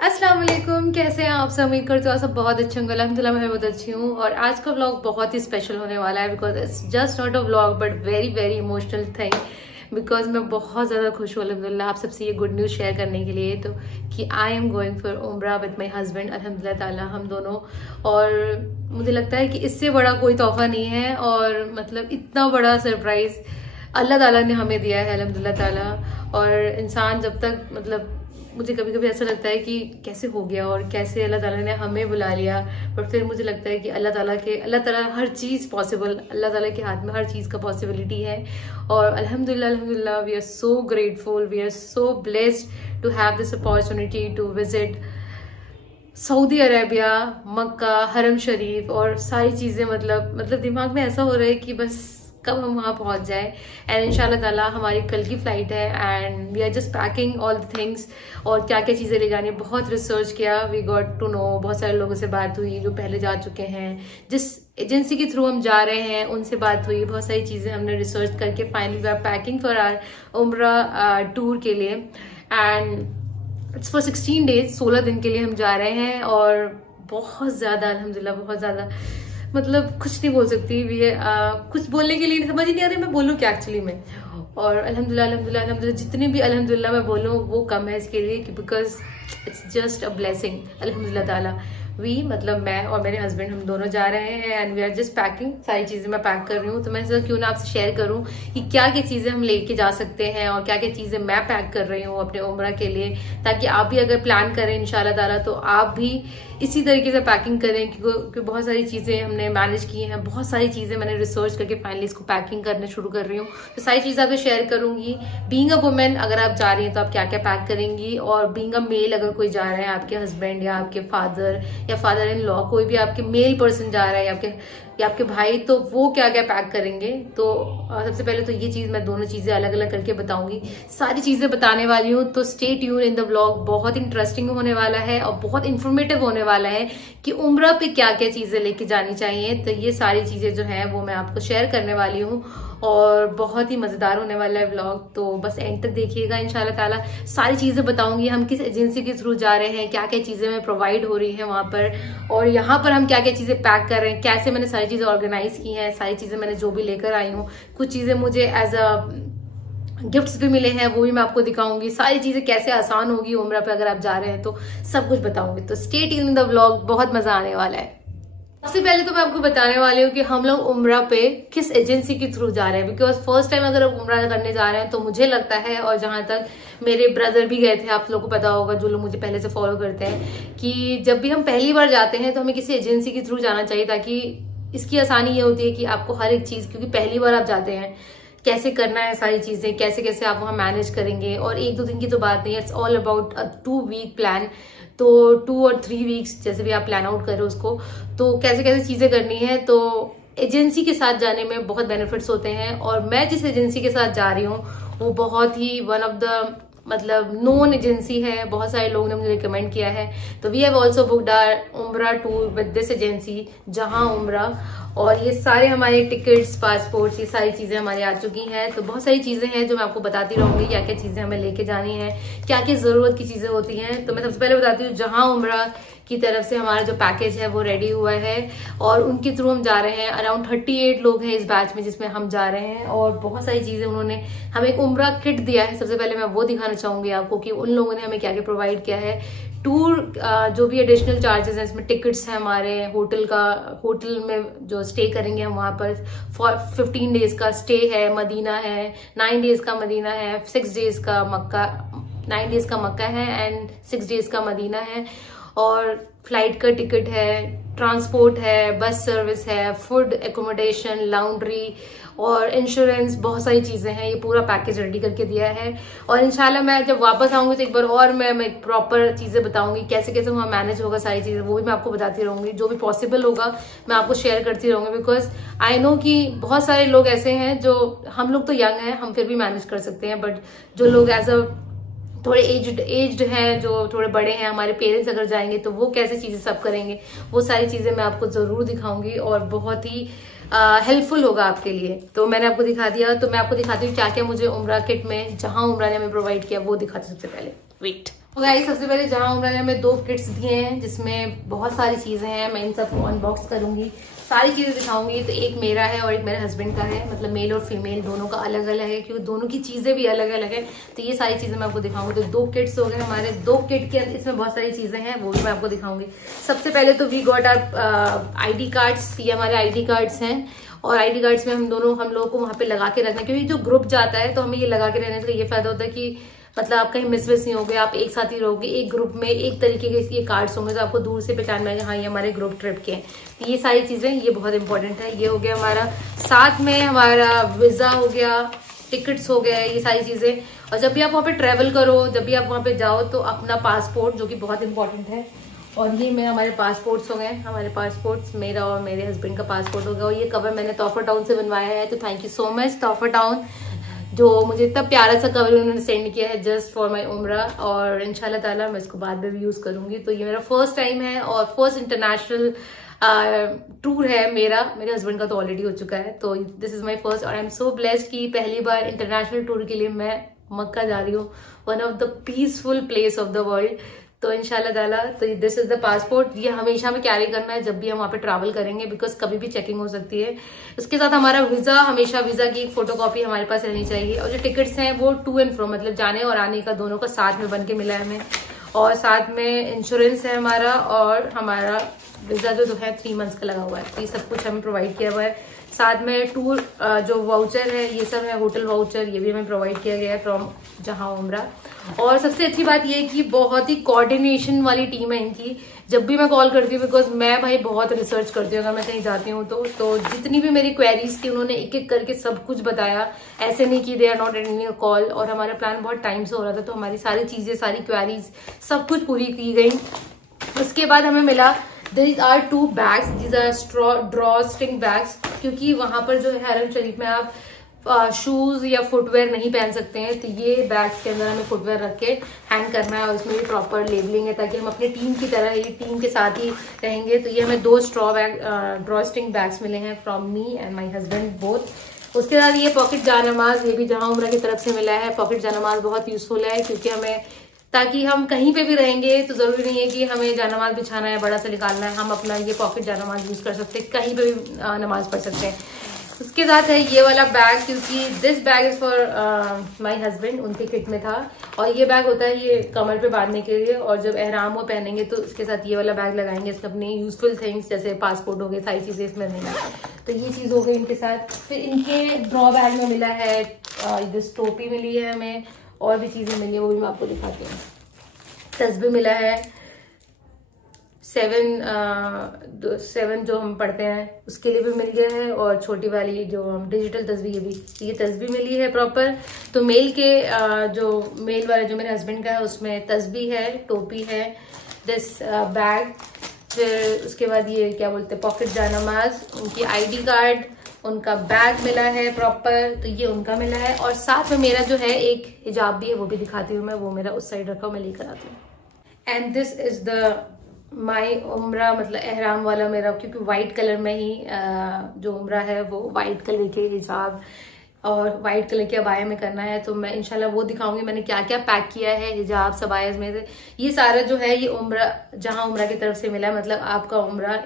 अस्सलाम वालेकुम, कैसे हैं आप सब। उम्मीद करते हो आप सब बहुत अच्छे होंगे। अल्हम्दुलिल्लाह मैं बहुत अच्छी हूँ। और आज का व्लॉग बहुत ही स्पेशल होने वाला है because it's just not a vlog but very very emotional thing. Because मैं बहुत ज़्यादा खुश हूँ अल्हम्दुलिल्लाह आप सबसे ये गुड न्यूज़ शेयर करने के लिए तो कि आई एम गोइंग फॉर उम्रा विद माई हस्बैंड अल्हम्दुलिल्लाह ताला हम दोनों। और मुझे लगता है कि इससे बड़ा कोई तोहफा नहीं है और मतलब इतना बड़ा सरप्राइज़ अल्लाह ताला ने हमें दिया है अल्हम्दुलिल्लाह ताला। और इंसान जब तक मतलब मुझे कभी कभी ऐसा लगता है कि कैसे हो गया और कैसे अल्लाह ताला ने हमें बुला लिया। पर फिर मुझे लगता है कि अल्लाह ताला हर चीज़ पॉसिबल, अल्लाह ताला के हाथ में हर चीज़ का पॉसिबिलिटी है। और अल्हम्दुलिल्लाह अल्हम्दुलिल्लाह we are so grateful, we are so blessed to have this opportunity to visit Saudi Arabia, Makkah, हरम शरीफ और सारी चीज़ें मतलब दिमाग में ऐसा हो रहा है कि बस कब हम वहाँ पहुँच जाए। एंड इंशाल्लाह ताला हमारी कल की फ़्लाइट है and we are just packing all the things. और क्या क्या चीज़ें ले जानी, बहुत रिसर्च किया, वी गॉट टू नो, बहुत सारे लोगों से बात हुई जो पहले जा चुके हैं, जिस एजेंसी के थ्रू हम जा रहे हैं उनसे बात हुई, बहुत सारी चीज़ें हमने रिसर्च करके finally we are packing for our Umrah tour के लिए। एंड इट्स फॉर 16 डेज, 16 दिन के लिए हम जा रहे हैं। और बहुत ज़्यादा अल्हम्दुलिल्लाह बहुत ज़्यादा मतलब कुछ नहीं बोल सकती कुछ बोलने के लिए समझ ही नहीं आ रही मैं बोलूँ क्या एक्चुअली में। और अल्हम्दुलिल्लाह अल्हम्दुलिल्लाह अल्हम्दुलिल्लाह जितने भी अल्हम्दुलिल्लाह मैं बोलूँ वो कम है इसके लिए because it's just a blessing अल्हम्दुलिल्लाह ताला। मतलब मैं और मेरे हस्बैंड हम दोनों जा रहे हैं and we are just packing, सारी चीज़ें मैं पैक कर रही हूँ। तो मैं सोचा क्यों ना आपसे शेयर करूँ कि क्या क्या चीज़ें हम लेके जा सकते हैं और क्या क्या चीज़ें मैं पैक कर रही हूँ अपने उम्रा के लिए, ताकि आप भी अगर प्लान करें इंशाल्लाह ताला तो आप भी इसी तरीके से पैकिंग करें। क्योंकि बहुत सारी चीज़ें हमने मैनेज की हैं, बहुत सारी चीज़ें मैंने रिसर्च करके फाइनली इसको पैकिंग करना शुरू कर रही हूँ। तो सारी चीज़ें आपसे शेयर करूँगी। बीइंग अ वुमेन अगर आप जा रही हैं तो आप क्या क्या पैक करेंगी, और बीइंग अ मेल अगर कोई जा रहा है, आपके हस्बैंड या आपके फादर इन लॉ, कोई भी आपके मेल पर्सन जा रहा है या आपके भाई, तो वो क्या क्या पैक करेंगे। तो सबसे पहले तो ये चीज़ मैं दोनों चीज़ें अलग अलग करके बताऊंगी, सारी चीज़ें बताने वाली हूँ। तो stay tune in the vlog, बहुत इंटरेस्टिंग होने वाला है और बहुत इन्फॉर्मेटिव होने वाला है कि उम्रा पे क्या क्या चीज़ें लेके जानी चाहिए। तो ये सारी चीज़ें जो हैं वो मैं आपको शेयर करने वाली हूँ और बहुत ही मज़ेदार होने वाला है व्लॉग। तो बस एंड तक देखिएगा, इंशाल्लाह ताला सारी चीज़ें बताऊंगी, हम किस एजेंसी के थ्रू जा रहे हैं, क्या क्या चीज़ें हमें प्रोवाइड हो रही हैं वहाँ पर, और यहाँ पर हम क्या क्या चीज़ें पैक कर रहे हैं, कैसे मैंने सारी चीज़ें ऑर्गेनाइज की हैं, सारी चीज़ें मैंने जो भी लेकर आई हूँ। कुछ चीज़ें मुझे एज अ गिफ्ट्स भी मिले हैं, वो भी मैं आपको दिखाऊंगी। सारी चीज़ें कैसे आसान होगी उम्रा पे अगर आप जा रहे हैं तो सब कुछ बताऊंगी। तो stay tune in the vlog, बहुत मज़ा आने वाला है। सबसे पहले तो मैं आपको बताने वाली हूँ कि हम लोग उम्रा पे किस एजेंसी के थ्रू जा रहे हैं। बिकॉज फर्स्ट टाइम अगर आप उम्रा करने जा रहे हैं तो मुझे लगता है, और जहां तक मेरे ब्रदर भी गए थे, आप लोगों को पता होगा जो लोग मुझे पहले से फॉलो करते हैं, कि जब भी हम पहली बार जाते हैं तो हमें किसी एजेंसी के थ्रू जाना चाहिए, ताकि इसकी आसानी ये होती है कि आपको हर एक चीज़, क्योंकि पहली बार आप जाते हैं, कैसे करना है सारी चीज़ें, कैसे कैसे आप वहाँ मैनेज करेंगे। और 1-2 दिन की तो बात नहीं है, it's all about a 2 week plan. तो 2 और 3 वीक्स जैसे भी आप प्लान आउट करें उसको, तो कैसे कैसे चीज़ें करनी है। तो एजेंसी के साथ जाने में बहुत बेनिफिट्स होते हैं। और मैं जिस एजेंसी के साथ जा रही हूँ वो बहुत ही one of the known agency है, बहुत सारे लोगों ने मुझे रिकमेंड किया है। तो we have also booked our Umrah tour with this agency, जहां उम्रा। और ये सारे हमारे टिकट्स, पासपोर्ट्स, ये सारी चीज़ें हमारी आ चुकी हैं। तो बहुत सारी चीज़ें हैं जो मैं आपको बताती रहूंगी, क्या क्या चीज़ें हमें लेके जानी है, क्या क्या ज़रूरत की चीज़ें होती हैं। तो मैं सबसे पहले बताती हूँ, जहां उम्रा की तरफ से हमारा जो पैकेज है वो रेडी हुआ है और उनके थ्रू हम जा रहे हैं। अराउंड 38 लोग हैं इस बैच में जिसमें हम जा रहे हैं। और बहुत सारी चीज़ें उन्होंने हमें एक उम्रा किट दिया है। सबसे पहले मैं वो दिखाना चाहूंगी आपको कि उन लोगों ने हमें क्या क्या प्रोवाइड किया है। टूर जो भी एडिशनल चार्जेस हैं, इसमें टिकट्स हैं, हमारे होटल में जो स्टे करेंगे हम वहाँ पर 15 डेज का स्टे है, मदीना है, 9 डेज का मदीना है, 6 डेज का मक्का, 9 डेज का मक्का है एंड 6 डेज का मदीना है। और फ्लाइट का टिकट है, ट्रांसपोर्ट है, बस सर्विस है, फूड, एकोमोडेशन, लॉन्ड्री और इंश्योरेंस, बहुत सारी चीज़ें हैं। ये पूरा पैकेज रेडी करके दिया है। और इंशाल्लाह मैं जब वापस आऊंगी तो एक बार और मैं प्रॉपर चीज़ें बताऊंगी, कैसे कैसे वहाँ मैनेज होगा सारी चीज़ें, वो भी मैं आपको बताती रहूंगी। जो भी पॉसिबल होगा मैं आपको शेयर करती रहूंगी। बिकॉज आई नो कि बहुत सारे लोग ऐसे हैं जो, हम लोग तो यंग हैं, हम फिर भी मैनेज कर सकते हैं, बट जो लोग एज अ थोड़े एज्ड हैं, जो थोड़े बड़े हैं, हमारे पेरेंट्स अगर जाएंगे तो वो कैसे चीज़ें सब करेंगे, वो सारी चीज़ें मैं आपको ज़रूर दिखाऊंगी और बहुत ही हेल्पफुल होगा आपके लिए। तो मैंने आपको दिखा दिया, तो मैं आपको दिखाती हूँ क्या क्या मुझे उम्रा किट में, जहां उम्रा ने हमें प्रोवाइड किया, वो दिखाती हूँ सबसे पहले। वेट। तो गाइस सबसे पहले जहाँ उम्र ने हमें 2 किट्स दिए हैं जिसमें बहुत सारी चीजें हैं, मैं इन सबको अनबॉक्स करूंगी, सारी चीजें दिखाऊंगी। तो एक मेरा है और एक मेरे हस्बैंड का है, मतलब मेल और फीमेल दोनों का अलग अलग है क्योंकि दोनों की चीजें भी अलग अलग है। तो ये सारी चीजें मैं आपको दिखाऊंगी। तो 2 किट्स हो गए हमारे, 2 किट के अंदर इसमें बहुत सारी चीजें हैं, वो भी मैं आपको दिखाऊंगी। सबसे पहले तो we got our ID cards, ये हमारे ID कार्ड्स हैं। और ID कार्ड्स में हम लोगों को वहां पे लगा के रखना है क्योंकि जो ग्रुप जाता है तो हमें ये लगा के रहने से ये फायदा होता है कि मतलब आप कहीं मिस नहीं होगे, आप एक साथ ही रहोगे, एक ग्रुप में एक तरीके के ये कार्ड्स होंगे तो आपको दूर से पहचान में आएगा हाँ ये हमारे ग्रुप ट्रिप के हैं। तो ये सारी चीजें ये बहुत इंपॉर्टेंट है। ये हो गया हमारा, साथ में हमारा वीजा हो गया, टिकट्स हो गए, ये सारी चीजें। और जब भी आप वहाँ पे ट्रेवल करो, जब भी आप वहाँ पे जाओ तो अपना पासपोर्ट जो कि बहुत इंपॉर्टेंट है। और ये में हमारे पासपोर्ट्स हो गए, हमारे पासपोर्ट्स, मेरा और मेरे हस्बैंड का पासपोर्ट हो गया। और ये कवर मैंने तोहफा टाउन से बनवाया है, तो थैंक यू सो मच तोहफा टाउन, जो मुझे इतना प्यारा सा कवर उन्होंने सेंड किया है जस्ट फॉर माई उम्रा। और इंशाल्लाह ताला मैं इसको बाद में भी यूज करूंगी। तो ये मेरा फर्स्ट टाइम है और फर्स्ट इंटरनेशनल टूर है मेरा, मेरे हस्बैंड का तो ऑलरेडी हो चुका है। तो दिस इज माई फर्स्ट और आई एम सो ब्लेस्ड कि पहली बार इंटरनेशनल टूर के लिए मैं मक्का जा रही हूँ, one of the peaceful place of the world. तो इंशाल्लाह ताला, तो दिस इज द पासपोर्ट, ये हमेशा हमें कैरी करना है जब भी हम वहाँ पे ट्रैवल करेंगे बिकॉज कभी भी चेकिंग हो सकती है। उसके साथ हमारा वीजा, हमेशा वीजा की एक फोटोकॉपी हमारे पास रहनी चाहिए। और जो टिकट्स हैं वो टू एंड फ्रो, मतलब जाने और आने का दोनों का साथ में बन के मिला है हमें। और साथ में इंश्योरेंस है हमारा, और हमारा वीजा जो है 3 मंथ्स का लगा हुआ है। तो ये सब कुछ हमें प्रोवाइड किया हुआ है। साथ में टूर जो वाउचर है ये सब है, होटल वाउचर, ये भी हमें प्रोवाइड किया गया है फ्रॉम जहां उम्रा। और सबसे अच्छी बात ये है कि बहुत ही कोऑर्डिनेशन वाली टीम है इनकी। जब भी मैं कॉल करती हूँ, बिकॉज मैं भाई बहुत रिसर्च करती हूँ अगर मैं कहीं जाती हूँ तो जितनी भी मेरी क्वेरीज थी उन्होंने एक एक करके सब कुछ बताया, ऐसे नहीं कि they are not attending a call. और हमारा प्लान बहुत टाइम से हो रहा था तो हमारी सारी चीजें, सारी क्वेरीज सब कुछ पूरी की गई। उसके बाद हमें मिला These are 2 bags, these are drawstring bags, क्योंकि वहां पर जो है हरम शरीफ में आप शूज या फुटवेयर नहीं पहन सकते हैं। तो ये बैग्स के अंदर हमें फुटवेयर रख के हैंग करना है और उसमें भी प्रॉपर लेबलिंग है ताकि हम अपनी टीम की तरह ये टीम के साथ ही रहेंगे। तो ये हमें 2 ड्रॉस्ट्रिंग बैग्स मिले हैं from me and my husband both. उसके बाद ये पॉकेट जानमाज, ये भी जहां उम्रा की तरफ से मिला है। पॉकेट जानमाज बहुत यूजफुल है क्योंकि हमें, ताकि हम कहीं पे भी रहेंगे तो जरूरी नहीं है कि हमें जानमाज बिछाना है, बड़ा सा निकालना है, हम अपना ये पॉकेट जानमाज यूज कर सकते हैं, कहीं पे भी नमाज पढ़ सकते हैं। उसके साथ है ये वाला बैग, क्योंकि this bag is for my husband, उनके किट में था। और ये बैग होता है ये कमर पे बांधने के लिए, और जब एहराम वो पहनेंगे तो इसके साथ ये वाला बैग लगाएंगे, इसमें अपनी यूजफुल थिंग्स जैसे पासपोर्ट हो गए, सारी चीजें इसमें रहेंगी। तो ये चीज हो गई इनके साथ। फिर इनके ड्रॉ बैग में मिला है दिस टोपी मिली है हमें, और भी चीजें मिली है वो भी मैं आपको दिखाती हूँ। तस्बीह मिला है, 7 जो हम पढ़ते हैं उसके लिए भी मिल गया है, और छोटी वाली जो हम डिजिटल तस्बीह भी, ये तस्बीह मिली है प्रॉपर। तो मेल के जो मेल वाले जो मेरे हस्बैंड का है उसमें तस्बीह है, टोपी है, दिस बैग। फिर उसके बाद ये क्या बोलते हैं पॉकेट जानमाज, उनकी ID कार्ड, उनका बैग मिला है प्रॉपर, तो ये उनका मिला है। और साथ में मेरा जो है एक हिजाब भी है, वो भी दिखाती हूँ मैं, वो मेरा उस साइड रखा हूँ, मैं लेकर आती हूँ। And this is the my उम्रा, मतलब एहराम वाला मेरा, क्योंकि व्हाइट कलर में ही जो उम्रा है वो व्हाइट कलर के हिजाब और व्हाइट कलर के अबाया में करना है। तो मैं इंशाल्लाह वो दिखाऊंगी मैंने क्या क्या पैक किया है हिजाब सबायज में से। ये सारा जो है ये उम्रा, जहां उम्रा की तरफ से मिला है, मतलब आपका उम्रा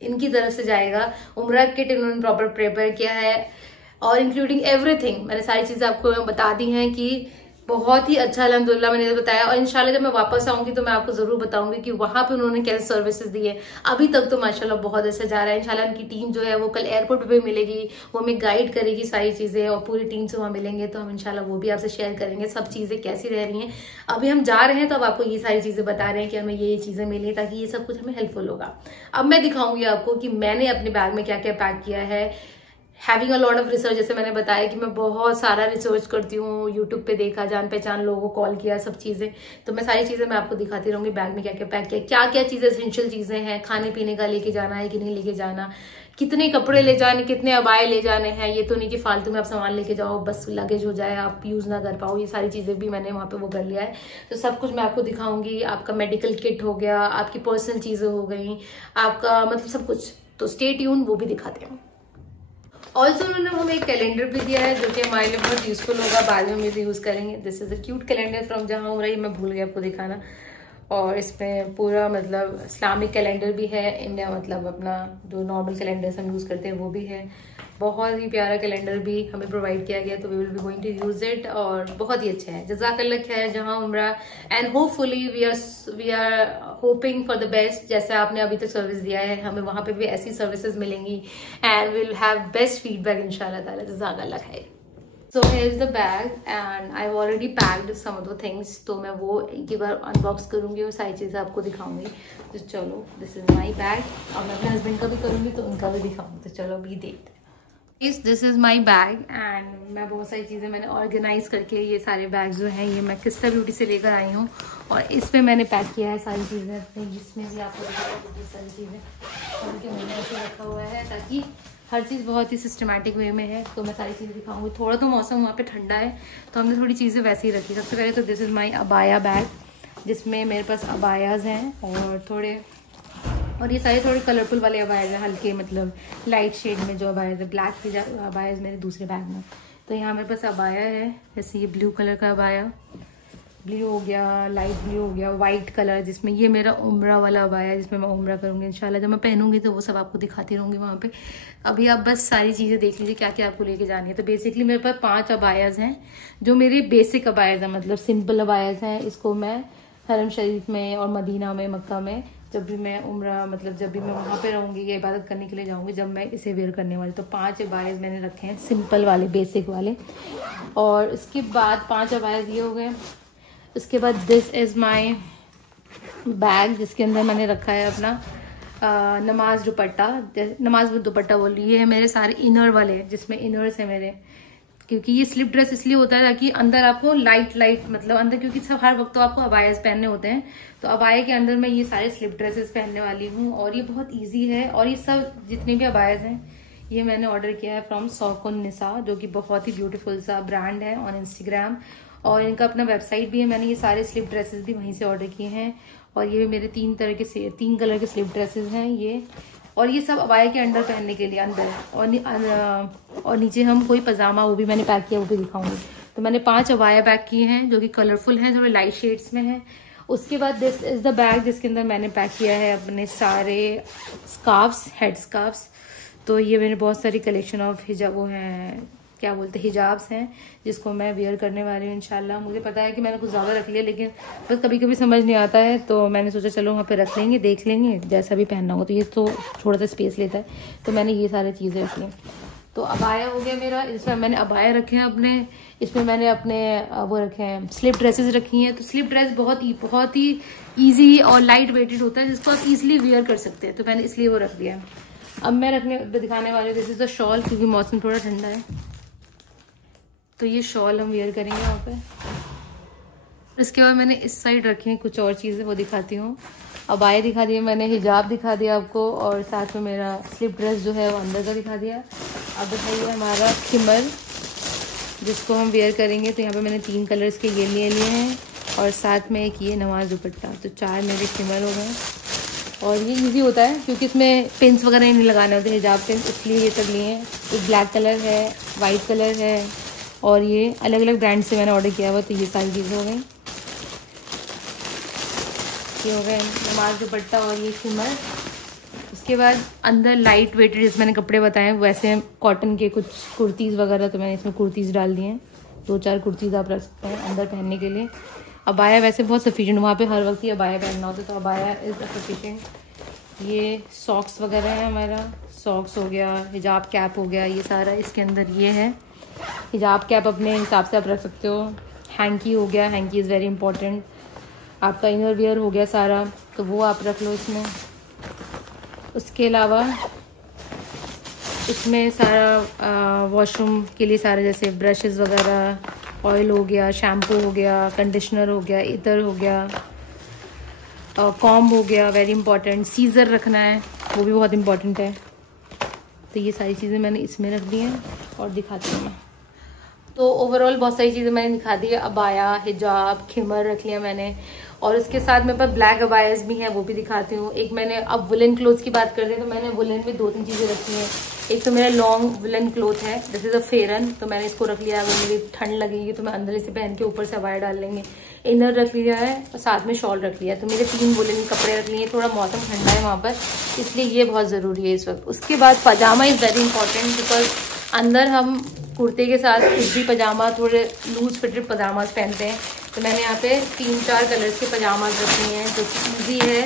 इनकी तरफ से जाएगा। उम्रा किट इन्होंने प्रॉपर प्रिपेयर किया है और इंक्लूडिंग एवरीथिंग, मैंने सारी चीजें आपको बता दी हैं कि बहुत ही अच्छा अल्हम्दुलिल्लाह मैंने बताया। और इंशाल्लाह जब मैं वापस आऊंगी तो मैं आपको जरूर बताऊंगी कि वहां पे उन्होंने कैसे सर्विसेज दी है। अभी तक तो माशाल्लाह बहुत अच्छा जा रहा है। इंशाल्लाह उनकी टीम जो है वो कल एयरपोर्ट पे मिलेगी, वो हमें गाइड करेगी सारी चीजें, और पूरी टीम से वहां मिलेंगे तो हम इंशाल्लाह वो भी आपसे शेयर करेंगे सब चीजें कैसी रह रही हैं। अभी हम जा रहे हैं तो अब आपको ये सारी चीजें बता रहे हैं कि हमें ये चीजें मिली, ताकि ये सब कुछ हमें हेल्पफुल होगा। अब मैं दिखाऊंगी आपको कि मैंने अपने बैग में क्या क्या पैक किया है। Having a lot of research, जैसे मैंने बताया कि मैं बहुत सारा रिसर्च करती हूँ, यूट्यूब पे देखा, जान पहचान लोगों को कॉल किया, सब चीजें। तो मैं सारी चीजें मैं आपको दिखाती रहूंगी बैग में क्या क्या पैक किया, क्या क्या चीजें एसेंशियल चीजें हैं, खाने पीने का लेके जाना है कि नहीं लेके जाना, कितने कपड़े ले जाने, कितने अबाए ले जाने हैं। ये तो नहीं कि फालतू में आप सामान लेके जाओ बस लगेज हो जाए, आप यूज ना कर पाओ। ये सारी चीजें भी मैंने वहां पे वो कर लिया है। तो सब कुछ मैं आपको दिखाऊंगी। आपका मेडिकल किट हो गया, आपकी पर्सनल चीजें हो गई, आपका मतलब सब कुछ। तो स्टे ट्यून, वो भी दिखाते हैं। ऑल्सो उन्होंने हमें एक कैलेंडर भी दिया है जो कि हमारे लिए बहुत यूजफुल होगा, बाद में हम इसे यूज़ करेंगे। This is a cute calendar from जहाँ उम्र, ये मैं भूल गया आपको दिखाना। और इसमें पूरा मतलब इस्लामिक कैलेंडर भी है, इंडिया मतलब अपना जो नॉर्मल कैलेंडर्स हम यूज़ करते हैं वो भी है। बहुत ही प्यारा कैलेंडर भी हमें प्रोवाइड किया गया, तो we will be going to use it, और बहुत ही अच्छा है। जज़ाकल्लाह खैर जहाँ उम्रा, and hopefully we are hoping for the best. जैसे आपने अभी तक सर्विस दिया है, हमें वहाँ पे भी ऐसी सर्विसेज मिलेंगी and will have best feedback इंशाल्लाह ताला। जज़ाकल्लाह खैर। So here's the bag and I've already packed some of the things, तो मैं वो एक ही बार अनबॉक्स करूँगी और सारी चीज़ें आपको दिखाऊंगी। तो चलो, दिस इज़ माई बैग, और मैं अपने हस्बैंड का भी करूँगी तो उनका भी दिखाऊंगी। तो चलो अभी देखते हैं। This is my bag and मैं बहुत सारी चीज़ें मैंने ऑर्गेनाइज करके, ये सारे बैग जो हैं ये मैं किस्ता ब्यूटी से लेकर आई हूँ, और इसमें मैंने पैक किया है सारी चीज़ें अपनी, जिसमें भी आपको दिखाऊंगी सारी चीज़ें उनके मैंने ऐसे रखा हुआ है ताकि हर चीज़ बहुत ही सिस्टमैटिक वे में है। तो मैं सारी चीज़ें दिखाऊंगी। थोड़ा तो मौसम वहाँ पे ठंडा है तो हमने थोड़ी चीज़ें वैसे ही रखी। सबसे पहले तो this is my abaya bag, जिसमें मेरे पास अबायाज हैं और ये सारे थोड़े कलरफुल वाले अबायाज हैं, हल्के मतलब लाइट शेड में जो अबायाज है। ब्लैक अबायाज मेरे दूसरे बैग में। तो यहाँ मेरे पास अबाया है, जैसे ये ब्लू कलर का अबाया, ब्लू हो गया, लाइट ब्लू हो गया, वाइट कलर, जिसमें ये मेरा उम्रा वाला अबाया है, जिसमें मैं उम्रा करूँगी इंशाल्लाह। जब मैं पहनूंगी तो वो सब आपको दिखाती रहूँगी वहाँ पे। अभी आप बस सारी चीज़ें देख लीजिए क्या क्या आपको लेके जानी है। तो बेसिकली मेरे पास 5 अबायाज हैं जो मेरे बेसिक अबायाज हैं, मतलब सिंपल अबायाज हैं। इसको मैं हरम शरीफ में और मदीना में, मक्का में, जब भी मैं उम्रा मतलब जब भी मैं वहाँ पे रहूँगी या इबादत करने के लिए जाऊँगी, जब मैं इसे वेयर करने वाली। तो 5 अबायाज मैंने रखे हैं सिंपल वाले, बेसिक वाले। और इसके बाद 5 अबायाज ये हो गए। उसके बाद दिस इज़ माई बैग, जिसके अंदर मैंने रखा है अपना नमाज दुपट्टा। नमाज दुपट्टा बोल रही, ये है मेरे सारे इनर वाले, जिसमें इनर्स है मेरे, क्योंकि ये स्लिप ड्रेस इसलिए होता है ताकि अंदर आपको लाइट मतलब अंदर, क्योंकि सब हर वक्त तो आपको अबायाज पहनने होते हैं, तो अबाया के अंदर मैं ये सारे स्लिप ड्रेसेस पहनने वाली हूँ। और ये बहुत ईजी है। और ये सब जितने भी अबायाज हैं ये मैंने ऑर्डर किया है फ्रॉम सौकुन निसा, जो कि बहुत ही ब्यूटीफुल सा ब्रांड है ऑन इंस्टाग्राम, और इनका अपना वेबसाइट भी है। मैंने ये सारे स्लिप ड्रेसेस भी वहीं से ऑर्डर किए हैं। और ये मेरे 3 कलर के स्लिप ड्रेसेस हैं ये। और ये सब अबाया के अंडर पहनने के लिए अंदर, और नीचे हम कोई पजामा वो भी मैंने पैक किया, वो भी दिखाऊंगी। तो मैंने 5 अबाया पैक किए हैं जो कि कलरफुल हैं, थोड़े लाइट शेड्स में हैं। उसके बाद दिस इज द बैग, जिसके अंदर मैंने पैक किया है अपने सारे स्कार्फ्स, हेड स्कार्फ्स। तो ये मेरे बहुत सारी कलेक्शन ऑफ हिजाब, वो हैं क्या बोलते हैं, हिजाब्स हैं, जिसको मैं वेयर करने वाली हूँ इंशाल्लाह। मुझे पता है कि मैंने कुछ ज़्यादा रख लिया, लेकिन बस कभी कभी समझ नहीं आता है, तो मैंने सोचा चलो वहाँ पे रख लेंगे, देख लेंगे जैसा भी पहनना हो। तो ये तो थोड़ा सा स्पेस लेता है, तो मैंने ये सारी चीज़ें रखी हैं। तो अबाया हो गया मेरा, इसमें मैंने अबाया रखे हैं अपने, इसमें मैंने अपने वो रखे हैं स्लिप ड्रेसेस रखी हैं। तो स्लिप ड्रेस बहुत ही ईजी और लाइट वेटेड होता है, जिसको आप इजीली वेयर कर सकते हैं, तो मैंने इसलिए वो रख दिया है। अब मैं दिखाने वाली हूँ दिस इज द शॉल, क्योंकि मौसम थोड़ा ठंडा है, तो ये शॉल हम वेयर करेंगे वहाँ पे। इसके बाद मैंने इस साइड रखी है कुछ और चीज़ें, वो दिखाती हूँ। अबाया दिखा दिया मैंने, हिजाब दिखा दिया आपको, और साथ में मेरा स्लिप ड्रेस जो है वो अंदर का दिखा दिया। अब दिखाइए हमारा खिमर, जिसको हम वेयर करेंगे। तो यहाँ पे मैंने 3 कलर्स के ये लिए हैं, और साथ में एक ये नमाज दुपट्टा। तो 4 मेरे खिमर हो गए। और ये इजी होता है क्योंकि इसमें पिंस वगैरह नहीं लगाने होते, हिजाब पिंस, इसलिए ये सब लिए हैं। एक ब्लैक कलर है, वाइट कलर है, और ये अलग अलग ब्रांड से मैंने ऑर्डर किया हुआ। तो ये सारी चीज़ें हो गई, ये हो गए नमाज दुपट्टा और ये खिमर। उसके बाद अंदर लाइट वेटेड, जैसे मैंने कपड़े बताए वैसे कॉटन के कुछ कुर्तीज़ वगैरह, तो मैंने इसमें कुर्तीज़ डाल दी हैं। 2-4 कुर्तीज़ आप रख सकते हैं अंदर पहनने के लिए। अबाया वैसे बहुत सफिशिएंट, वहाँ पे हर वक्त ही अबाया पहनना होता है, तो अबाया इज़ सफिशिएंट। ये सॉक्स वगैरह है, हमारा सॉक्स हो गया, हिजाब कैप हो गया, ये सारा इसके अंदर ये है। हिजाब कैप अपने हिसाब से आप रख सकते हो। हैंकी हो गया, हैंकी इज़ वेरी इंपॉर्टेंट। आपका इनर वियर हो गया सारा, तो वो आप रख लो इसमें। उसके अलावा इसमें सारा वॉशरूम के लिए सारे, जैसे ब्रशेस वगैरह, ऑयल हो गया, शैम्पू हो गया, कंडीशनर हो गया, इतर हो गया, कॉम्ब हो गया, वेरी इंपॉर्टेंट। सीज़र रखना है, वो भी बहुत इंपॉर्टेंट है। तो ये सारी चीज़ें मैंने इसमें रख दी हैं, और दिखाती हूँ मैं। तो ओवरऑल बहुत सारी चीज़ें मैंने दिखा दी है। अबाया, हिजाब, खिमर रख लिया मैंने, और इसके साथ मेरे पास ब्लैक अबायाज भी हैं, वो भी दिखाती हूँ। एक मैंने, अब वुलन क्लोथ्स की बात करते हैं, तो मैंने वुलन में 2-3 चीज़ें रखी हैं। एक तो मेरा लॉन्ग विलन क्लोथ है, दिस इज अ फेरन, तो मैंने इसको रख लिया। अगर मुझे ठंड लगेगी तो मैं अंदर से पहन के ऊपर से अबाया डाल लेंगे। इनर रख लिया है और साथ में शॉल रख लिया है। तो मेरे 3 वुलन कपड़े रख लिए। थोड़ा मौसम ठंडा है वहाँ पर, इसलिए ये बहुत ज़रूरी है इस वक्त। उसके बाद पजामा इज़ वेरी इंपॉर्टेंट, बिकॉज अंदर हम कुर्ते के साथ कुछ भी पजामा, थोड़े लूज फिटेड पजामाज पहनते हैं। तो मैंने यहाँ पे 3-4 कलर्स के पजामाज रखे हैं जो कि ईजी है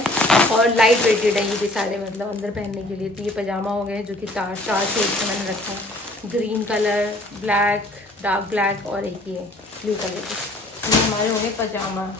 और लाइट वेटेड है ये भी सारे, मतलब अंदर पहनने के लिए। तो ये पजामा हो गए जो कि 4 शेड से मैंने रखा है, green colour, black, dark black और एक ये ब्लू कलर के। ये हमारे होंगे पजामा।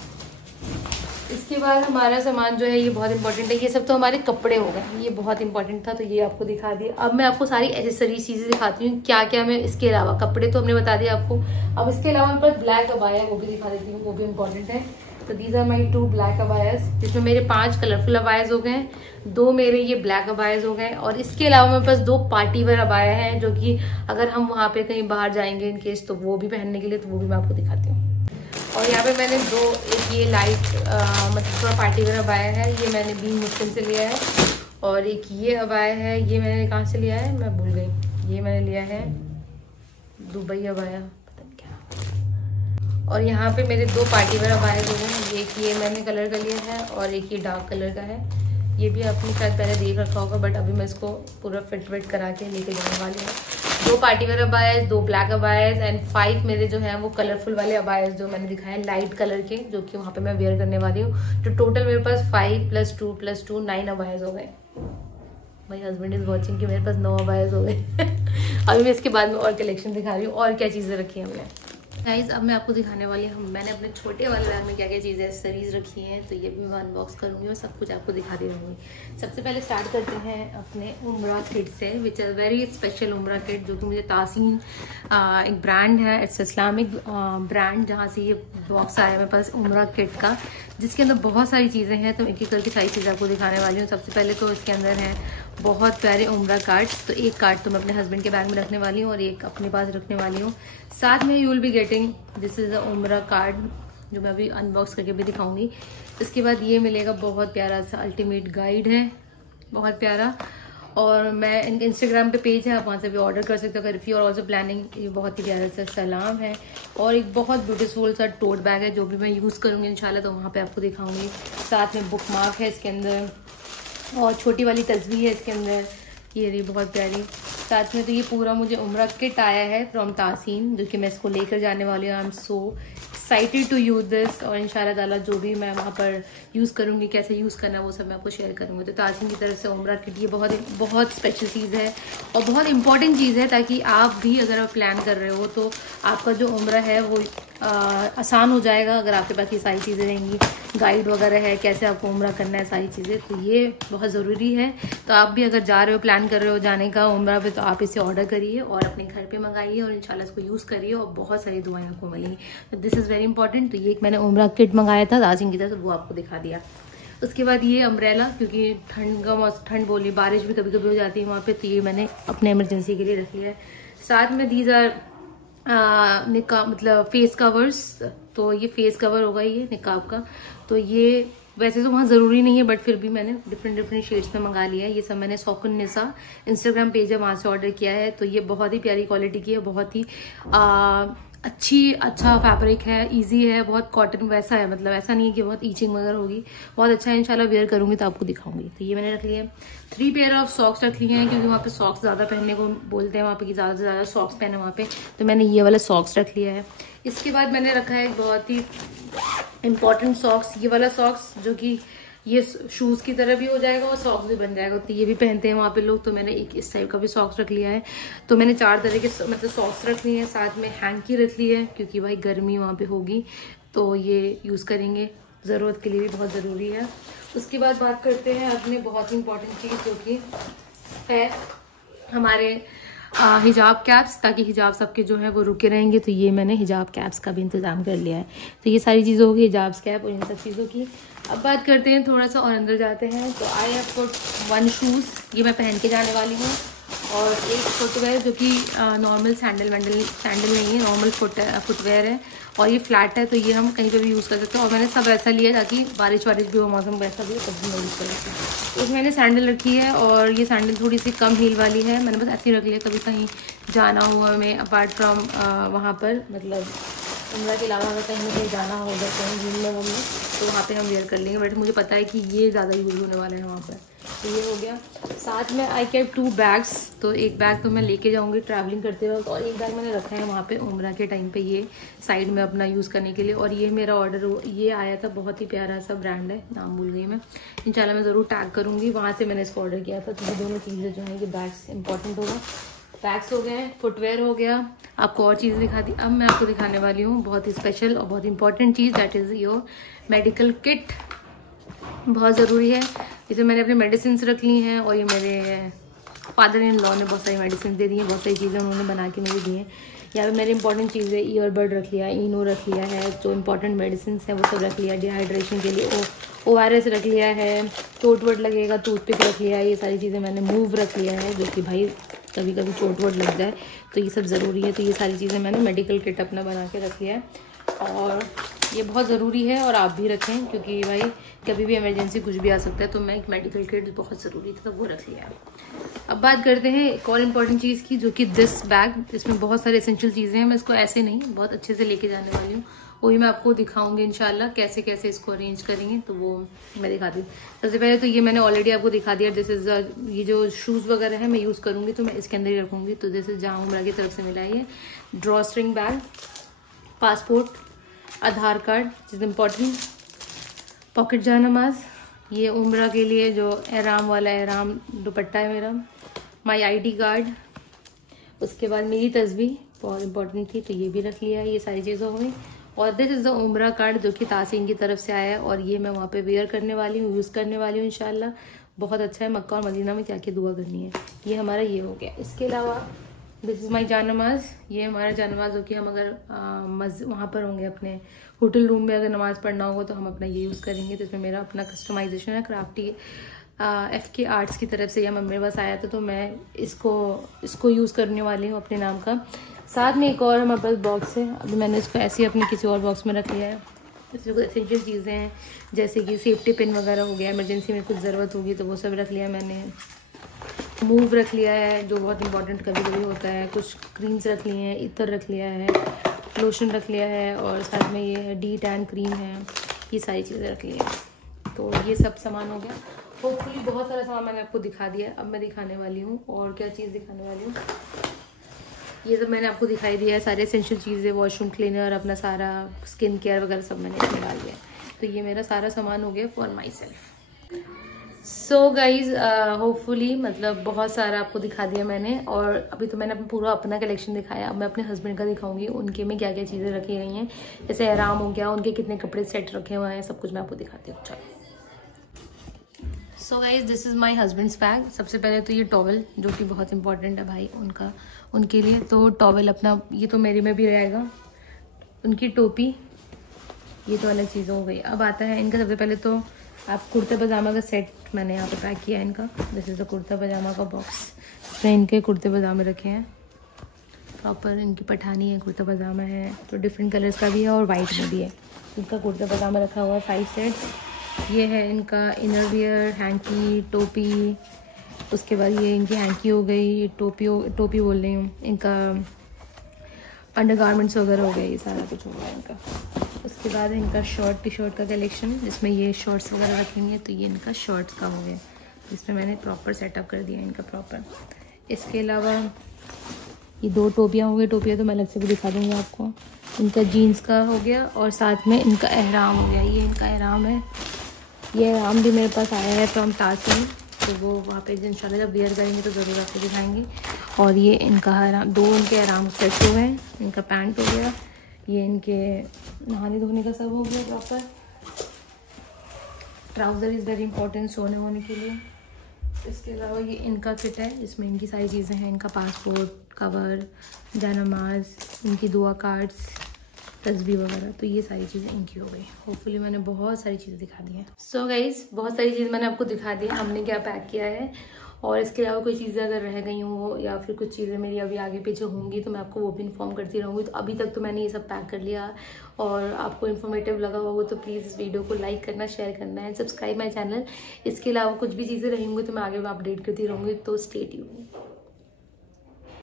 इसके बाद हमारा सामान जो है ये बहुत इंपॉर्टेंट है। ये सब तो हमारे कपड़े हो गए, ये बहुत इंपॉर्टेंट था तो ये आपको दिखा दिए। अब मैं आपको सारी एसेसरीज चीज़ें दिखाती हूँ क्या क्या मैं इसके अलावा, कपड़े तो हमने बता दिया आपको। अब इसके अलावा मेरे पास ब्लैक अबाया वो भी दिखा देती हूँ, वो भी इंपॉर्टेंट है। तो these are my 2 black abayas, जिसमें मेरे 5 कलरफुल अबायाज हो गए, 2 मेरे ये ब्लैक अबायाज हो गए। और इसके अलावा मेरे पास 2 पार्टी वेयर अबाया हैं जो कि अगर हम वहाँ पे कहीं बाहर जाएंगे इन केस तो वो भी पहनने के लिए, तो वो भी मैं आपको दिखाती हूँ। और यहाँ पे मैंने 2, एक ये लाइट मतलब थोड़ा पार्टी वेयर अबाया है, ये मैंने बी मुस्लिम से लिया है। और एक ये अबाया है, ये मैंने कहाँ से लिया है मैं भूल गई, ये मैंने लिया है दुबई अबाया, पता नहीं क्या। और यहाँ पे मेरे 2 पार्टी वेयर अबाया जो हैं, एक ये मैंने कलर का लिया है और एक ये डार्क कलर का है। ये भी आपने शायद पहले देख रखा होगा, बट अभी मैं इसको पूरा फिट वेट करा के लेके जाने वाली हूँ। 2 party wear abayas, 2 black abayas and 5 मेरे जो हैं वो कलरफुल वाले अबायाज जो मैंने दिखाए लाइट कलर के, जो कि वहाँ पे मैं वेयर करने वाली हूँ। तो टोटल मेरे पास 5 + 2 + 2 9 अबायाज हो गए। माय हस्बैंड इज वॉचिंग कि मेरे पास 9 अबायाज हो गए। अभी मैं इसके बाद में और कलेक्शन दिखा रही हूँ और क्या चीज़ें रखी हैं हमने। गाइस अब मैं आपको दिखाने वाली हूँ मैंने अपने छोटे वाले बैग में क्या क्या चीज़ें एसेसरीज रखी हैं, तो ये भी मैं अनबॉक्स करूँगी और सब कुछ आपको दिखाती रहूँगी। सबसे पहले स्टार्ट करते हैं अपने उम्रा किट से, विच इज़ वेरी स्पेशल उम्रा किट, जो कि मुझे तासीन एक ब्रांड है, इट्स इस्लामिक ब्रांड, जहाँ से ये बॉक्स आया मेरे पास उम्रा किट का, जिसके अंदर बहुत सारी चीज़ें हैं। तो एक एक करके सारी चीज़ें आपको दिखाने वाली हूँ। सबसे पहले तो इसके अंदर है बहुत प्यारे उम्रा कार्ड्स, तो एक कार्ड तो मैं अपने हस्बैंड के बैग में रखने वाली हूँ और एक अपने पास रखने वाली हूँ। साथ में you will be getting this is a उम्रा कार्ड, जो मैं अभी अनबॉक्स करके भी दिखाऊंगी। इसके बाद ये मिलेगा बहुत प्यारा सा अल्टीमेट गाइड है, बहुत प्यारा। और मैं इनके इंस्टाग्राम पे पेज है, आप वहाँ से भी ऑर्डर कर सकते हो अगर if you are also planning. ये बहुत ही प्यारा सा सलाम है और एक बहुत ब्यूटीफुल सा टोट बैग है जो भी मैं यूज़ करूँगी इंशाल्लाह, तो वहाँ पे आपको दिखाऊंगी। साथ में बुक मार्क है इसके अंदर और छोटी वाली तस्वीर है इसके अंदर, ये रही बहुत प्यारी। साथ में तो ये पूरा मुझे उम्रा किट आया है फ्रॉम तासीन, जो कि मैं इसको लेकर जाने वाली हूँ। I am so excited to use this, और इंशाल्लाह ताला जो भी मैं वहाँ पर यूज़ करूँगी, कैसे यूज़ करना है वो सब मैं आपको शेयर करूँगी। तो तासीन की तरफ से उम्रा किट ये बहुत स्पेशल चीज़ है और बहुत इंपॉर्टेंट चीज़ है, ताकि आप भी अगर आप प्लान कर रहे हो तो आपका जो उम्रा है वो आसान हो जाएगा अगर आपके पास ये सारी चीज़ें रहेंगी। गाइड वगैरह है कैसे आपको उम्रा करना है, सारी चीज़ें, तो ये बहुत ज़रूरी है। तो आप भी अगर जा रहे हो, प्लान कर रहे हो जाने का उम्रा पे, तो आप इसे ऑर्डर करिए और अपने घर पे मंगाइए और इंशाल्लाह इसको यूज़ करिए और बहुत सारी दुआएं आपको मिलेंगी। तो दिस इज़ वेरी इंपॉर्टेंट। तो ये एक मैंने उम्रा किट मंगाया था तासीन की तरफ, तो वो आपको दिखा दिया। उसके बाद ये अम्ब्रेला, क्योंकि ठंड बोली बारिश भी कभी कभी हो जाती है वहाँ पे, तो ये मैंने अपने इमरजेंसी के लिए रख लिया है। साथ में दीज आर निकाब, मतलब फेस कवर्स, तो ये फेस कवर होगा ये निकाब का। तो ये वैसे तो वहाँ ज़रूरी नहीं है, बट फिर भी मैंने डिफरेंट शेड्स में मंगा लिया है। ये सब मैंने सौकुन निसा इंस्टाग्राम पेज है वहाँ से ऑर्डर किया है। तो ये बहुत ही प्यारी क्वालिटी की है, बहुत ही अच्छा फैब्रिक है, इजी है, बहुत कॉटन वैसा है, मतलब ऐसा नहीं है कि बहुत ईचिंग वगैरह होगी, बहुत अच्छा है। इंशाल्लाह वेयर करूंगी तो आपको दिखाऊंगी। तो ये मैंने रख लिया है। 3 पेयर ऑफ सॉक्स रख लिए हैं, क्योंकि वहाँ पे सॉक्स ज़्यादा पहनने को बोलते हैं वहाँ पे कि ज़्यादा से ज़्यादा सॉक्स पहने वहाँ पे, तो मैंने ये वाला सॉक्स रख लिया है। इसके बाद मैंने रखा है एक बहुत ही इम्पॉर्टेंट सॉक्स, ये वाला सॉक्स, जो कि ये शूज की तरह भी हो जाएगा और सॉक्स भी बन जाएगा, तो ये भी पहनते हैं वहाँ पे लोग। तो मैंने एक इस टाइप का भी सॉक्स रख लिया है। तो मैंने 4 तरह के मतलब सॉक्स रख लिए हैं। साथ में हैंकी रख ली है, क्योंकि भाई गर्मी वहाँ पे होगी तो ये यूज़ करेंगे, ज़रूरत के लिए भी बहुत ज़रूरी है। उसके बाद बात करते हैं अपने बहुत ही इंपॉर्टेंट चीज़, जो कि है हमारे हिजाब कैप्स, ताकि हिजाब सबके जो है वो रुके रहेंगे। तो ये मैंने हिजाब कैप्स का भी इंतज़ाम कर लिया है। तो ये सारी चीज़ें होगी हिजाब कैप और इन सब चीज़ों की। अब बात करते हैं थोड़ा सा और अंदर जाते हैं। तो आई हैव पुट 1 शूज़, ये मैं पहन के जाने वाली हूँ, और एक फुटवेयर जो कि नॉर्मल सैंडल नहीं है, नॉर्मल फुटवेयर है और ये फ्लैट है, तो ये हम कहीं पे भी यूज़ कर सकते हैं। और मैंने सब ऐसा लिया ताकि बारिश भी हो, मौसम वैसा भी हो, तब भी मैं यूज़ कर सकती हूँ। इसमें मैंने सैंडल रखी है और ये सैंडल थोड़ी सी कम हील वाली है, मैंने बस ऐसे ही रख लिया, कभी कहीं जाना हुआ हमें अपार्ट फ्रॉम वहाँ पर, मतलब उम्र के अलावा अगर कहीं ना कहीं जाना होगा कहीं घूमने वूमने तो वहाँ पे हम वेयर कर लेंगे, बट मुझे पता है कि ये ज़्यादा यूज़ होने वाला है वहाँ पर। तो ये हो गया। साथ में आई केप 2 बैग्स, तो एक बैग तो मैं लेके जाऊँगी ट्रैवलिंग करते वक्त और एक बैग मैंने रखा है वहाँ पे उम्रा के टाइम पे ये साइड में अपना यूज़ करने के लिए। और ये मेरा ऑर्डर ये आया था, बहुत ही प्यारा सा ब्रांड है, नाम भूल गई मैं, इंशाल्लाह मैं ज़रूर टैग करूँगी, वहाँ से मैंने इसको ऑर्डर किया था। तो ये दोनों चीज़ें जो है कि बैग्स इंपॉर्टेंट होगा, बैग्स हो गए, फुटवेयर हो गया। आपको और चीज़ दिखा दी, अब मैं आपको दिखाने वाली हूँ बहुत ही स्पेशल और बहुत important cheese, that is your medical kit. बहुत ज़रूरी है। इसमें मैंने अपनी मेडिसिन रख ली हैं और ये मेरे फादर इन लॉ ने बहुत सारी मेडिसिन दे दी हैं, बहुत सारी चीज़ें उन्होंने बना के मुझे दी हैं। यहाँ पे मेरी इंपॉर्टेंट चीज़ें ईयरबड रख लिया, इनो रख लिया है, जो इंपॉर्टेंट मेडिसिन है वो सब रख लिया, डिहाइड्रेशन के लिए ORS रख लिया है, चोट वोट लगेगा टूथपिक रख लिया है, ये सारी चीज़ें मैंने मूव रख लिया है, जो कि भाई कभी कभी चोट वोट लग जाए तो ये सब ज़रूरी है। तो ये सारी चीज़ें मैंने मेडिकल किट अपना बना के रख लिया है और ये बहुत ज़रूरी है और आप भी रखें, क्योंकि भाई कभी भी इमरजेंसी कुछ भी आ सकता है। तो मैं एक मेडिकल किट बहुत ज़रूरी था, तो वो रख लिया। अब बात करते हैं एक और इम्पॉर्टेंट चीज़ की, जो कि दिस बैग, इसमें बहुत सारी एसेंशियल चीज़ें हैं। मैं इसको ऐसे नहीं, बहुत अच्छे से लेके जाने वाली हूँ, वही मैं आपको दिखाऊंगी इंशाल्लाह कैसे कैसे इसको अरेंज करेंगे, तो वो मैं दिखाती हूँ। सबसे पहले तो ये मैंने ऑलरेडी आपको दिखा दिया, दिस इज ये जो शूज़ वगैरह है मैं यूज़ करूँगी तो मैं इसके अंदर ही रखूँगी। तो जैसे जहाँ उम्रा की तरफ से मिला है, drawstring bag, passport, Aadhaar card is important, pocket जानमाज, ये उम्रा के लिए जो एहराम वाला एहराम दुपट्टा है मेरा, माई ID कार्ड, उसके बाद मेरी तस्बीह बहुत इंपॉर्टेंट थी तो ये भी रख लिया है। ये सारी चीज़ें हो गई। और दिस इज़ द उम्रा कार्ड जो कि तासीन की तरफ से आया है और ये मैं वहाँ पे वेयर करने वाली हूँ, यूज़ करने वाली हूँ इंशाल्लाह। बहुत अच्छा है, मक्का और मदीना में क्या क्या दुआ करनी है। ये हमारा ये हो गया। इसके अलावा दिस इज़ माई जानमाज, ये हमारा जानमाज हो कि हम अगर वहाँ पर होंगे अपने होटल रूम में, अगर नमाज़ पढ़ना होगा तो हम अपना ये यूज़ करेंगे। तो इसमें मेरा अपना कस्टमाइजेशन है, क्राफ्टी FK आर्ट्स की तरफ से, या मेरे पास आया था तो मैं इसको यूज़ करने वाली हूँ अपने नाम का। साथ में एक और हमारे पास बॉक्स है, अभी मैंने इसको ऐसे ही अपने किसी और बॉक्स में रख लिया है। इसमें कुछ एसेंशियल चीज़ें हैं जैसे कि सेफ्टी पिन वगैरह हो गया, इमरजेंसी में कुछ ज़रूरत होगी तो वो सब रख लिया मैंने। मूव रख लिया है जो बहुत इंपॉर्टेंट कभी कभी होता है, कुछ क्रीम्स रख लिए हैं, इत्र रख लिया है, लोशन रख लिया है और साथ में ये है D-tan क्रीम है, ये सारी चीज़ें रख ली है। तो ये सब सामान हो गया। होपफुली बहुत सारा सामान मैंने आपको दिखा दिया है। अब मैं दिखाने वाली हूँ और क्या चीज़ दिखाने वाली हूँ, ये सब मैंने आपको दिखाई दिया है, सारे एसेंशियल चीज़ें, वॉशरूम क्लीनर, अपना सारा स्किन केयर वगैरह सब मैंने इसमें डाल दिया। तो ये मेरा सारा सामान हो गया for my self. So guys hopefully मतलब बहुत सारा आपको दिखा दिया मैंने, और अभी तो मैंने पूरा अपना कलेक्शन दिखाया। अब मैं अपने हस्बैंड का दिखाऊंगी, उनके में क्या क्या चीज़ें रखी गई हैं, जैसे आराम हो गया, उनके कितने कपड़े सेट रखे हुए हैं, सब कुछ मैं आपको दिखाती हूँ। चलो so guys this is my husband's bag. सबसे पहले तो ये टॉवल जो कि बहुत इंपॉर्टेंट है भाई उनके लिए, तो टॉवल अपना ये तो मेरे में भी रहेगा। उनकी टोपी, ये तो अलग चीज़ हो गई। अब आता है इनका, सबसे पहले तो आप कुर्ता पजामा का सेट मैंने यहाँ पे पैक किया है इनका। दिस इज़ द कुर्ता पजामा का बॉक्स, इसमें इनके कुर्ते पजामे रखे हैं प्रॉपर। इनकी पठानी है, कुर्ता पजामा है, तो डिफरेंट कलर्स का भी है और वाइट में भी है। इनका कुर्ता पजामा रखा हुआ है 5 सेट्स। ये है इनका इनर वियर, हैंकी, टोपी, उसके बाद ये इनकी हैंकी हो गई, टोपी बोल रही हूँ, इनका अंडरगारमेंट्स वगैरह हो गए, ये सारा कुछ हो गया इनका। उसके बाद इनका टी शर्ट का कलेक्शन, जिसमें ये शॉर्ट्स वगैरह रखेंगे, हैं, तो ये इनका शर्ट्स का हो गया, जिसमें मैंने प्रॉपर सेटअप कर दिया इनका प्रॉपर। इसके अलावा ये 2 टोपियाँ हो गई, टोपियाँ तो मैं अलग से भी दिखा दूँगी आपको। इनका जीन्स का हो गया और साथ में इनका एहराम हो गया, ये इनका एहराम है। ये एहराम भी मेरे पास आया है फ्रॉम तासीन, तो वो वहाँ पे इंशाल्लाह जब वेयर करेंगे तो ज़रूर आपको दिखाएंगे। और ये इनका एहराम, 2 इनके एहराम सेट हुए हैं। इनका पैंट हो गया, ये इनके नहाने धोने का सब हो गया proper. Trouser is very important सोने वोने के लिए। इसके अलावा ये इनका किट है, इसमें इनकी सारी चीज़ें हैं, इनका पासपोर्ट, कवर, जानमाज, इनकी दुआ कार्ड्स, तस्बीह वगैरह, तो ये सारी चीज़ें इनकी हो गई। होपफुली मैंने बहुत सारी चीज़ें दिखा दी हैं। सो गाइज बहुत सारी चीज़ मैंने आपको दिखा दी है, हमने क्या पैक किया है। और इसके अलावा कोई चीज़ें अगर रह गई हों या फिर कुछ चीज़ें मेरी अभी आगे पीछे होंगी तो मैं आपको वो भी इन्फॉर्म करती रहूँगी। तो अभी तक तो मैंने ये सब पैक कर लिया और आपको इन्फॉर्मेटिव लगा होगा तो प्लीज़ इस वीडियो को लाइक करना, शेयर करना एंड सब्सक्राइब माई चैनल। इसके अलावा कुछ भी चीज़ें रहेंगी तो मैं आगे अपडेट करती रहूँगी, तो स्टे ट्यून्ड।